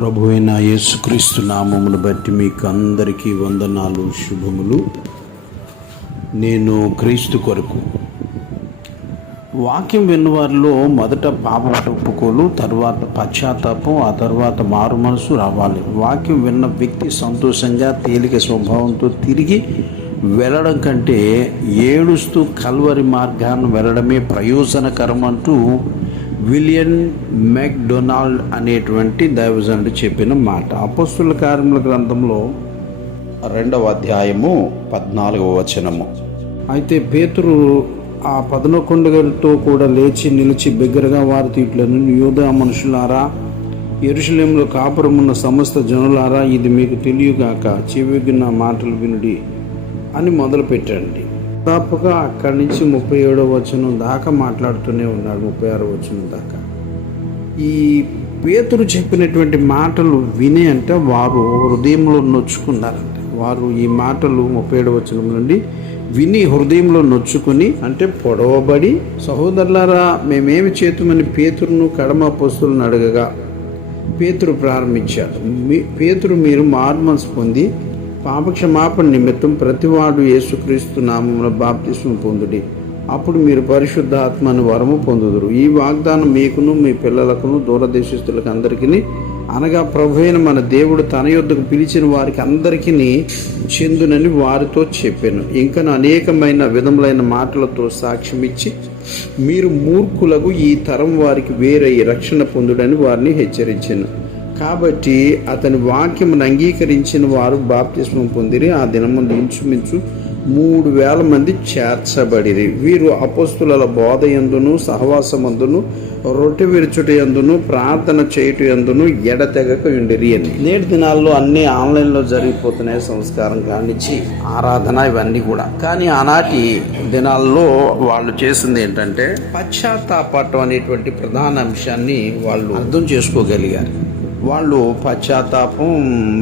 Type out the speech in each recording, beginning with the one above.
ప్రభు అయిన యేసుక్రీస్తు నామమును బట్టి మీకు అందరికీ వందనాలు, శుభములు. నేను క్రీస్తు కొరకు వాక్యం విన్నవారిలో మొదట పాపం ఒప్పుకోలు, తర్వాత పశ్చాత్తాపం, ఆ తర్వాత మారు మనసు రావాలి. వాక్యం విన్న వ్యక్తి సంతోషంగా తేలిక స్వభావంతో తిరిగి వెళ్ళడం కంటే ఏడుస్తూ కల్వరి మార్గాన్ని వెళ్ళడమే ప్రయోజనకరం అంటూ విలియం మెక్డొనాల్డ్ అనేటువంటి దైవజనుడు చెప్పిన మాట. అపొస్తలుల కార్యముల గ్రంథంలో 2వ అధ్యాయము 14వ వచనము. అయితే పేతురు ఆ 11 కూడా లేచి నిలిచి బిగ్గరగా వారి తీట్లను, యూదా మనుషులారా, యెరూషలేములో కాపురమున్న సమస్త జనులారా, ఇది మీకు తెలియగాక, చెవిగిన మాటలు వినుడి అని మొదలుపెట్టండి. దాదాపుగా అక్కడి నుంచి 37వ వచనం దాకా మాట్లాడుతూనే ఉన్నాడు, 36వ వచనం దాకా. ఈ పేతురు చెప్పినటువంటి మాటలు విని అంటే వారు హృదయంలో నొచ్చుకున్నారంట. వారు ఈ మాటలు 37వ వచనం నుండి విని హృదయంలో నొచ్చుకుని అంటే పొడవబడి, సహోదరులారా, మేమేమి చేతుమని పేతురును కడమ అపొస్తలులను అడగగా పేతురు ప్రారంభించాడు. పేతురు, మీరు మారుమనసు పొంది పాపక్షమాపణ నిమిత్తం ప్రతివాడు యేసుక్రీస్తు నామమున బాప్తిస్మం పొందుడి, అప్పుడు మీరు పరిశుద్ధాత్మను వరము పొందుదురు. ఈ వాగ్దానం మీకును మీ పిల్లలకును దూరదేశస్తులకు అందరికీ, అనగా ప్రభువైన మన దేవుడు తన యొద్దకు పిలిచిన వారికి అందరికీ చెందునని వారితో చెప్పాను. ఇంకా అనేకమైన విధములైన మాటలతో సాక్ష్యమిచ్చి, మీరు మూర్ఖులకు ఈ తరం వారికి వేరే రక్షణ పొందుడని వారిని హెచ్చరించాను. కాబట్టి అతని వాక్యమును అంగీకరించిన వారు బాప్తిస్మం పొందిరి. ఆ దినమందు ఇంచుమించు 3,000 మంది చేర్చబడిరి. వీరు అపొస్తలుల బోధ యందును, సహవాసమందును, రొట్టె విరుచుట యందును, ప్రార్థన చేయుట యందును ఎడతెగక ఉండిరి అని. నేటి దినాల్లో అన్నీ ఆన్లైన్లో జరిగిపోతున్నాయి, సంస్కారం కానిచ్చి ఆరాధన ఇవన్నీ కూడా. కానీ ఆనాటి దినాల్లో వాళ్ళు చేసింది ఏంటంటే పశ్చాత్తాపం అనేటువంటి ప్రధాన అంశాన్ని వాళ్ళు అర్థం చేసుకోగలిగారు. వాళ్ళు పశ్చాత్తాపం,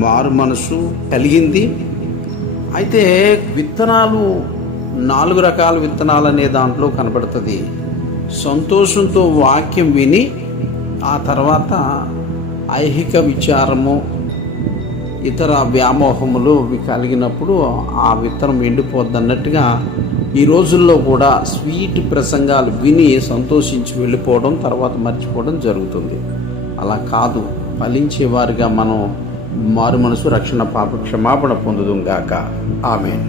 మారు మనసు కలిగింది. అయితే విత్తనాలు 4 రకాల విత్తనాలు అనే దాంట్లో కనబడుతుంది. సంతోషంతో వాక్యం విని ఆ తర్వాత ఐహిక విచారము, ఇతర వ్యామోహములు కలిగినప్పుడు ఆ విత్తనం ఎండిపోద్ది అన్నట్టుగా ఈ రోజుల్లో కూడా స్వీట్ ప్రసంగాలు విని సంతోషించి వెళ్ళిపోవడం, తర్వాత మర్చిపోవడం జరుగుతుంది. అలా కాదు, ఫలించేవారిగా మనం మారు మనసు, రక్షణ, పాప క్షమాపణ పొందుదుం గాక. ఆమేన్.